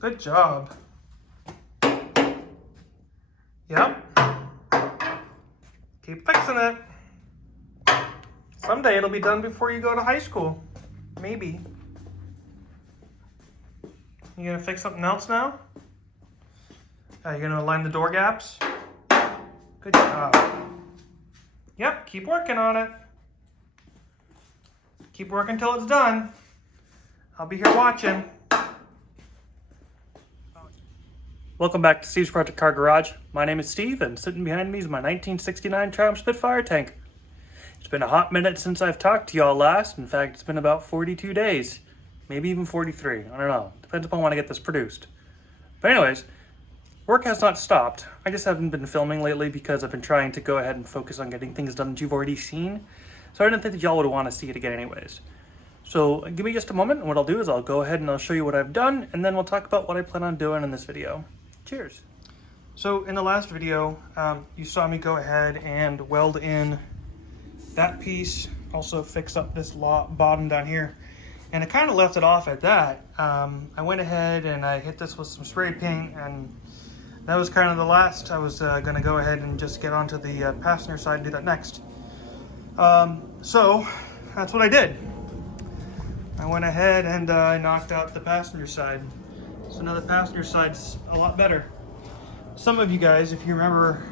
Good job. Yep. Keep fixing it. Someday it'll be done before you go to high school. Maybe. You gonna fix something else now? Are you gonna line the door gaps? Good job. Yep, keep working on it. Keep working till it's done. I'll be here watching. Welcome back to Steve's Project Car Garage. My name is Steve, and sitting behind me is my 1969 Triumph Spitfire tank. It's been a hot minute since I've talked to y'all last. In fact, it's been about 42 days. Maybe even 43. I don't know. Depends upon when I get this produced. But anyways, work has not stopped. I just haven't been filming lately because I've been trying to go ahead and focus on getting things done that you've already seen. So I didn't think that y'all would want to see it again anyways. So give me just a moment, and what I'll do is I'll go ahead and I'll show you what I've done, and then we'll talk about what I plan on doing in this video. Cheers. So in the last video, you saw me go ahead and weld in that piece, also fix up this bottom down here, and I kind of left it off at that. I went ahead and I hit this with some spray paint, and that was kind of the last. I was going to go ahead and just get onto the passenger side and do that next. So that's what I did. I went ahead and I knocked out the passenger side. So now the passenger side's a lot better. Some of you guys, if you remember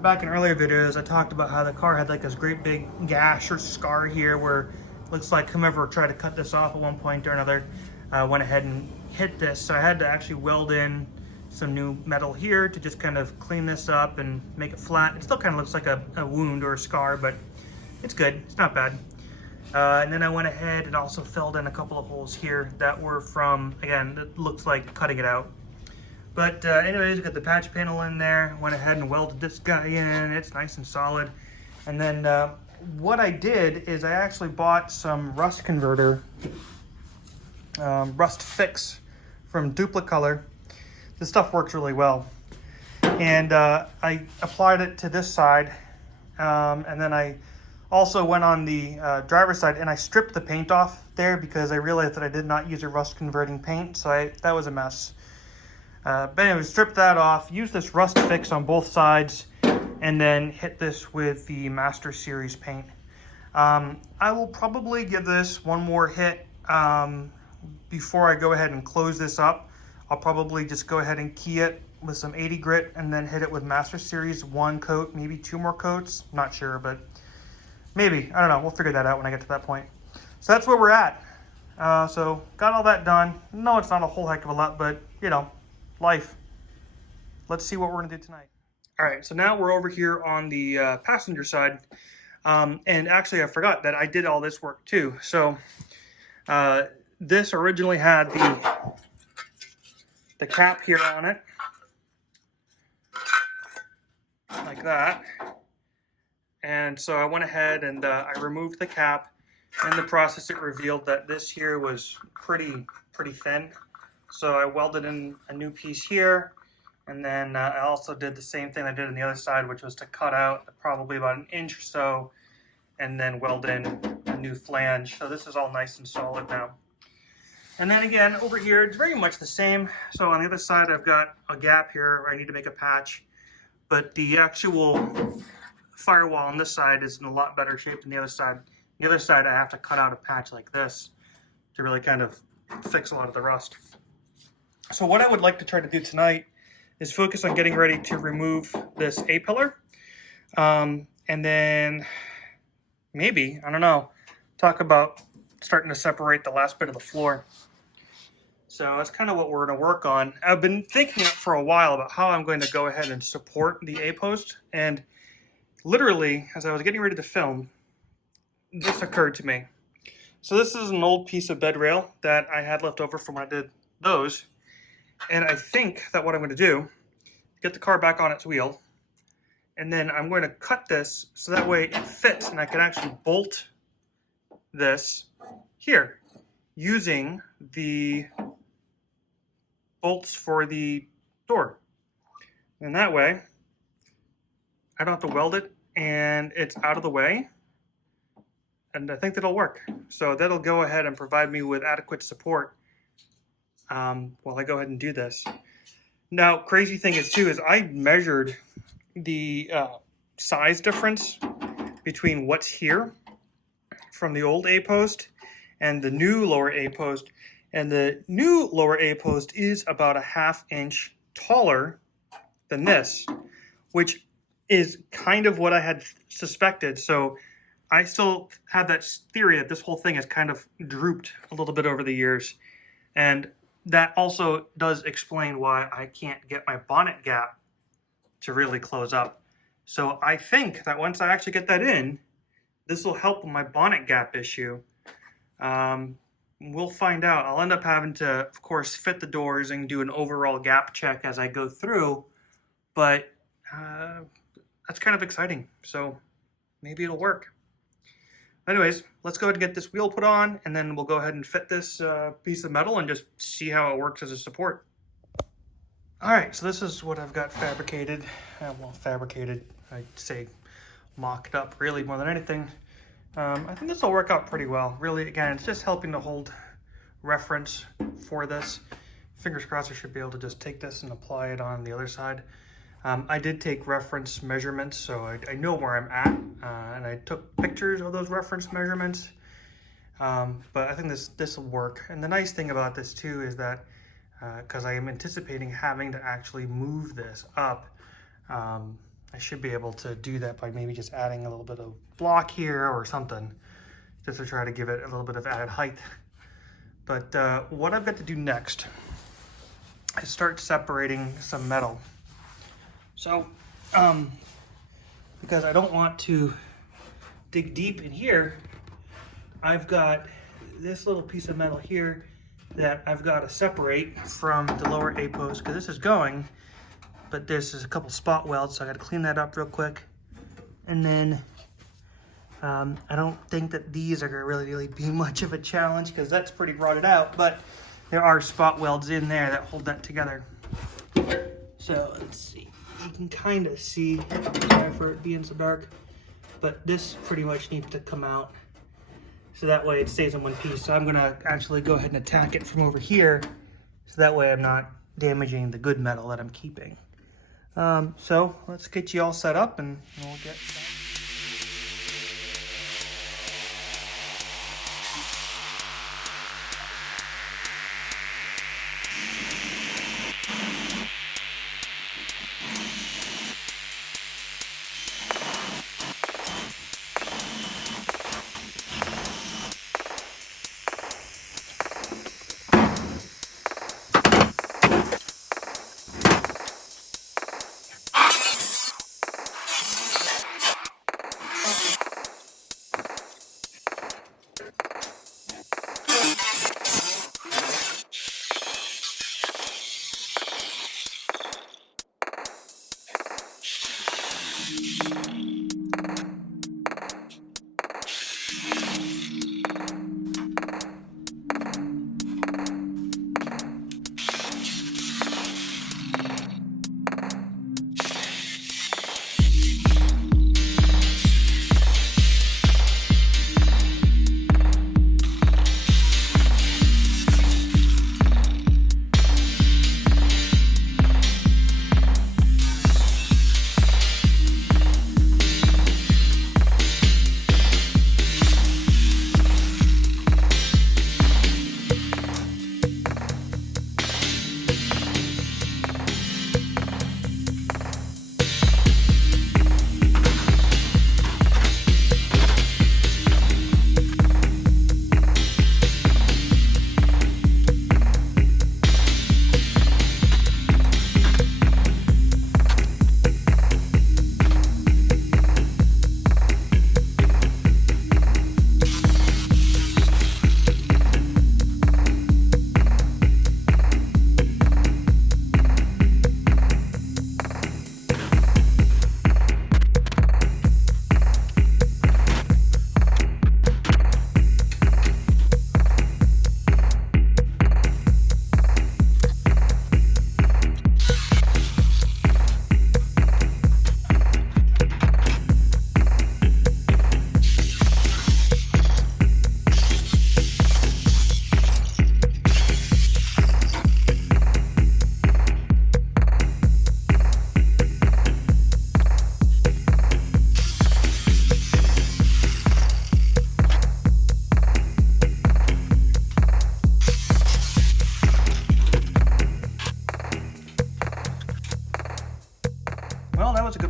back in earlier videos, I talked about how the car had like this great big gash or scar here where it looks like whomever tried to cut this off at one point or another went ahead and hit this. So I had to actually weld in some new metal here to just kind of clean this up and make it flat. It still kind of looks like a wound or a scar, but it's good. It's not bad. And then I went ahead and also filled in a couple of holes here that were from, again, it looks like cutting it out. But anyways, got the patch panel in there, went ahead and welded this guy in. It's nice and solid. And then what I did is I actually bought some rust converter, rust fix from Duplicolor. This stuff works really well. And I applied it to this side, and then I also went on the driver's side and I stripped the paint off there because I realized that I did not use a rust converting paint, so that was a mess. But anyway, stripped that off, used this rust fix on both sides, and then hit this with the Master Series paint. I will probably give this one more hit before I go ahead and close this up. I'll probably just go ahead and key it with some 80 grit and then hit it with Master Series, one coat, maybe two more coats. Not sure, but maybe. I don't know. We'll figure that out when I get to that point. So that's where we're at. So got all that done. No, it's not a whole heck of a lot, but you know, life. Let's see what we're gonna do tonight. All right, so now we're over here on the passenger side. And actually I forgot that I did all this work too. So this originally had the cap here on it, like that. And so I went ahead and I removed the cap. In the process, it revealed that this here was pretty thin. So I welded in a new piece here. And then I also did the same thing I did on the other side, which was to cut out probably about an inch or so and then weld in a new flange. So this is all nice and solid now. And then again, over here, it's very much the same. So on the other side, I've got a gap here where I need to make a patch. But the actual firewall on this side is in a lot better shape than the other side. The other side, I have to cut out a patch like this to really kind of fix a lot of the rust. So what I would like to try to do tonight is focus on getting ready to remove this A-pillar. And then maybe, I don't know, talk about starting to separate the last bit of the floor. So that's kind of what we're going to work on. I've been thinking for a while about how I'm going to go ahead and support the A-post. And literally, as I was getting ready to film, this occurred to me. So this is an old piece of bed rail that I had left over from when I did those. And I think that what I'm going to do, get the car back on its wheel, and then I'm going to cut this so that way it fits and I can actually bolt this here using the bolts for the door. And that way, I don't have to weld it and it's out of the way. And I think that'll work. So that'll go ahead and provide me with adequate support while I go ahead and do this. Now, crazy thing is too, is I measured the size difference between what's here from the old A-post and the new lower A-post. And the new lower A-post is about a 1/2 inch taller than this, which is kind of what I had suspected. So I still have that theory that this whole thing has kind of drooped a little bit over the years. And that also does explain why I can't get my bonnet gap to really close up. So I think that once I actually get that in, this will help with my bonnet gap issue. We'll find out. I'll end up having to, of course, fit the doors and do an overall gap check as I go through, but that's kind of exciting. So maybe it'll work. Anyways, let's go ahead and get this wheel put on, and then we'll go ahead and fit this piece of metal and just see how it works as a support. All right, so this is what I've got fabricated. Well, fabricated, I'd say mocked up really more than anything. I think this will work out pretty well. Really, again, it's just helping to hold reference for this. Fingers crossed I should be able to just take this and apply it on the other side. I did take reference measurements, so I know where I'm at, and I took pictures of those reference measurements. But I think this will work. And the nice thing about this too is that because I am anticipating having to actually move this up, I should be able to do that by maybe just adding a little bit of block here or something, just to try to give it a little bit of added height. But what I've got to do next is start separating some metal. So, because I don't want to dig deep in here, I've got this little piece of metal here that I've got to separate from the lower A-post, because this is going, but there's a couple spot welds, so I got to clean that up real quick. And then I don't think that these are going to really be much of a challenge, because that's pretty rotted out, but there are spot welds in there that hold that together. So let's see, you can kind of see, sorry for it being so dark, but this pretty much needs to come out, so that way it stays in one piece. So I'm going to actually go ahead and attack it from over here, so that way I'm not damaging the good metal that I'm keeping. So let's get you all set up and we'll get started.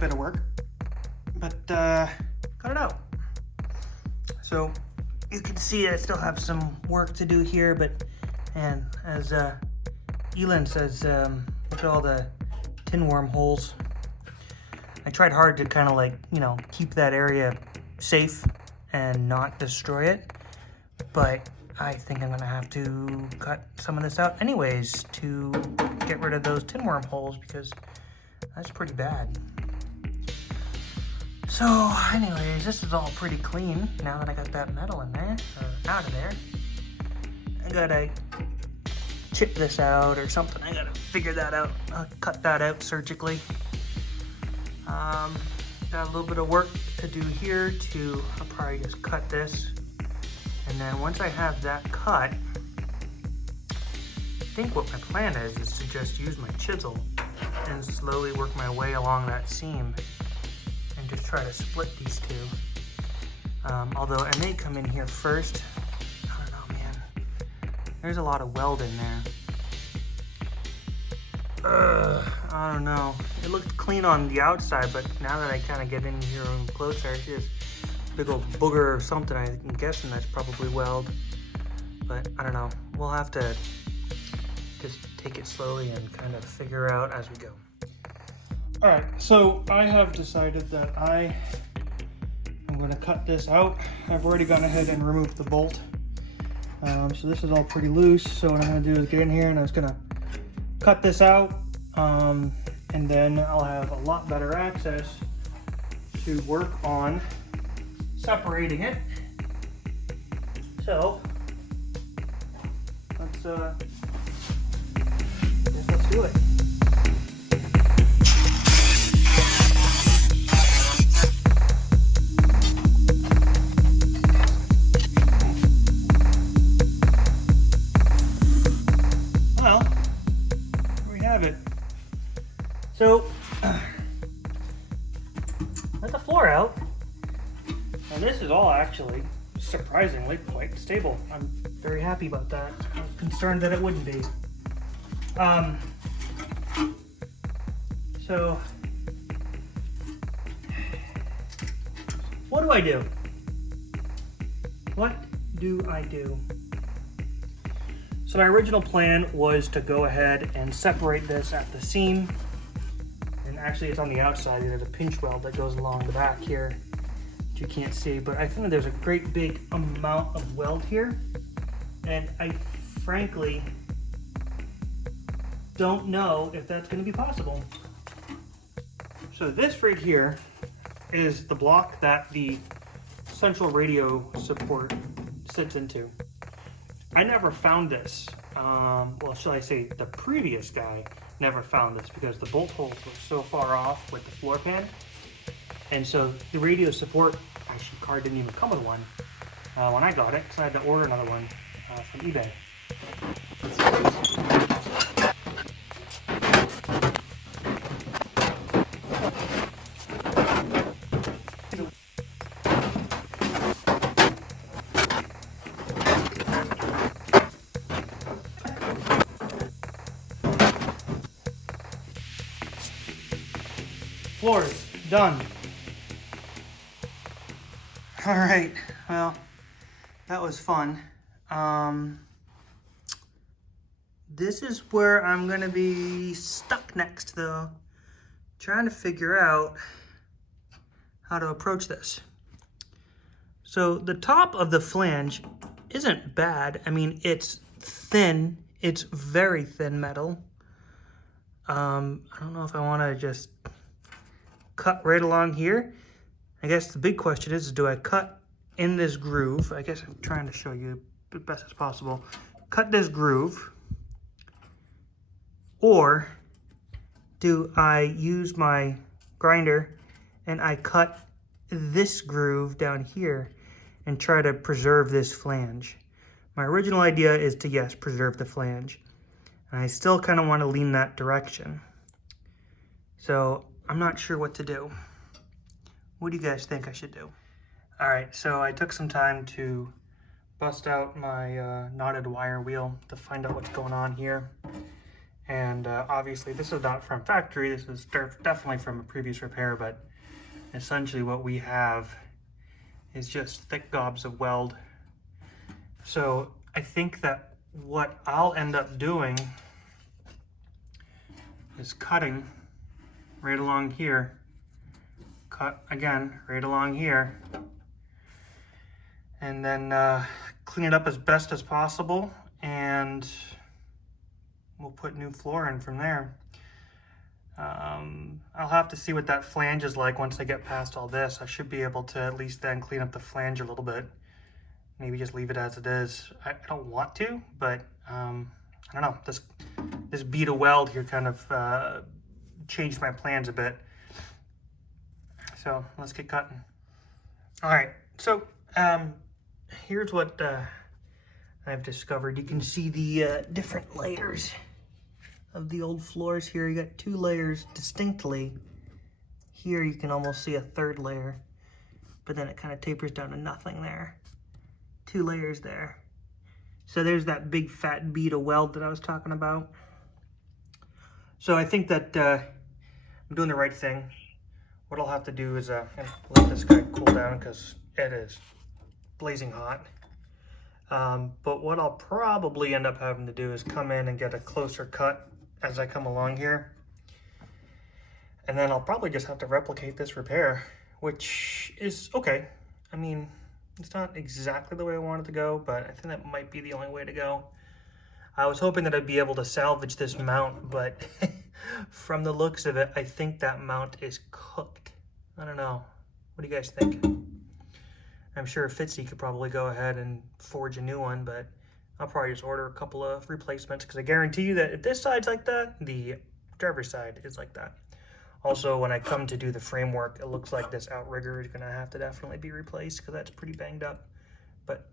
bit of work, but got it out. So you can see I still have some work to do here, but, and as Elin says, look at all the tin worm holes. I tried hard to kind of like, you know, keep that area safe and not destroy it, but I think I'm gonna have to cut some of this out anyways to get rid of those tin worm holes, because that's pretty bad. So anyways, this is all pretty clean now that I got that metal in there, or out of there. I gotta chip this out or something. I gotta figure that out. I'll cut that out surgically. Got a little bit of work to do here to, I'll probably just cut this. And then once I have that cut, I think what my plan is to just use my chisel and slowly work my way along that seam and just try to split these two. Although I may come in here first. I don't know, man. There's a lot of weld in there. I don't know. It looked clean on the outside, but now that I kind of get in here closer, I see this big old booger or something. I'm guessing that's probably weld, but I don't know. We'll have to just take it slowly and kind of figure out as we go. All right, so I have decided that I'm going to cut this out. I've already gone ahead and removed the bolt. So this is all pretty loose. So what I'm going to do is get in here and I'm just going to cut this out. And then I'll have a lot better access to work on separating it. So let's do it. Well, there we have it. So let the floor out. And this is all actually surprisingly quite stable. I'm very happy about that. I was concerned that it wouldn't be. So what do I do? What do I do? So my original plan was to go ahead and separate this at the seam. And actually it's on the outside. There's a pinch weld that goes along the back here. You can't see, but I think there's a great big amount of weld here, and I frankly don't know if that's going to be possible. So this right here is the block that the central radio support sits into. I never found this. Well, shall I say the previous guy never found this because the bolt holes were so far off with the floor pan. And so the radio support, actually the car didn't even come with one when I got it, because I had to order another one from eBay. Floors done. All right, well, that was fun. This is where I'm gonna be stuck next though, trying to figure out how to approach this. So the top of the flange isn't bad. I mean, it's thin, it's very thin metal. I don't know if I wanna just cut right along here. I guess the big question is, do I cut in this groove? I guess I'm trying to show you the best as possible. Cut this groove, or do I use my grinder and I cut this groove down here and try to preserve this flange? My original idea is to, yes, preserve the flange. And I still kind of want to lean that direction. So I'm not sure what to do. What do you guys think I should do? All right, so I took some time to bust out my knotted wire wheel to find out what's going on here. And obviously this is not from factory, this is definitely from a previous repair, but essentially what we have is just thick gobs of weld. So I think that what I'll end up doing is cutting right along here, cut again right along here, and then clean it up as best as possible, and we'll put new floor in from there. I'll have to see what that flange is like once I get past all this. I should be able to at least then clean up the flange a little bit. Maybe just leave it as it is. I don't want to, but I don't know. This bead of weld here kind of changed my plans a bit. So let's get cutting. All right, so here's what I've discovered. You can see the different layers of the old floors here. You got 2 layers distinctly. Here you can almost see a 3rd layer, but then it kind of tapers down to nothing there. 2 layers there. So there's that big fat bead of weld that I was talking about. So I think that I'm doing the right thing. What I'll have to do is let this guy cool down because it is blazing hot. But what I'll probably end up having to do is come in and get a closer cut as I come along here. And then I'll probably just have to replicate this repair, which is okay. I mean, it's not exactly the way I want it to go, but I think that might be the only way to go. I was hoping that I'd be able to salvage this mount, but from the looks of it, I think that mount is cooked. I don't know. What do you guys think? I'm sure Fitzy could probably go ahead and forge a new one, but I'll probably just order a couple of replacements because I guarantee you that if this side's like that, the driver's side is like that. Also, when I come to do the framework, it looks like this outrigger is going to have to definitely be replaced because that's pretty banged up. But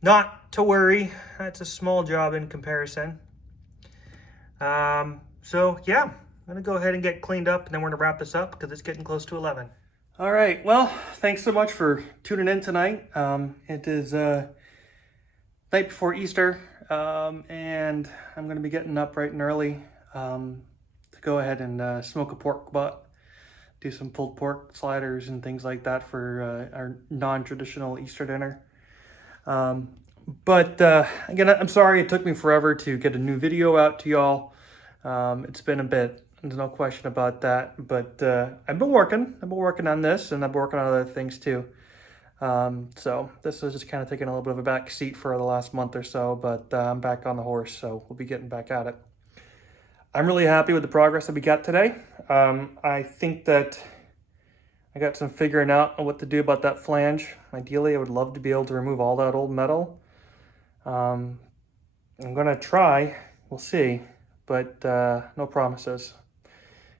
not to worry, that's a small job in comparison. So yeah, I'm going to go ahead and get cleaned up, and then we're going to wrap this up because it's getting close to 11. All right, well, thanks so much for tuning in tonight. It is night before Easter, and I'm going to be getting up bright and early to go ahead and smoke a pork butt, do some pulled pork sliders and things like that for our non-traditional Easter dinner. But again, I'm sorry it took me forever to get a new video out to y'all. It's been a bit. There's no question about that, but I've been working on this, and I've been working on other things too. So this is just kind of taking a little bit of a back seat for the last month or so, but I'm back on the horse, so we'll be getting back at it. I'm really happy with the progress that we got today. I think that I got some figuring out on what to do about that flange. Ideally, I would love to be able to remove all that old metal. I'm gonna try, we'll see, but no promises.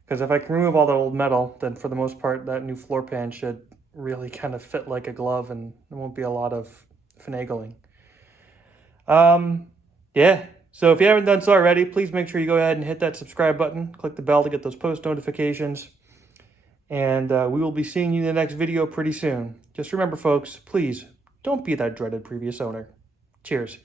Because if I can remove all that old metal, then for the most part, that new floor pan should really kind of fit like a glove, and there won't be a lot of finagling. Yeah, so if you haven't done so already, please make sure you go ahead and hit that subscribe button, click the bell to get those post notifications, and we will be seeing you in the next video pretty soon. Just remember, folks, please don't be that dreaded previous owner. Cheers.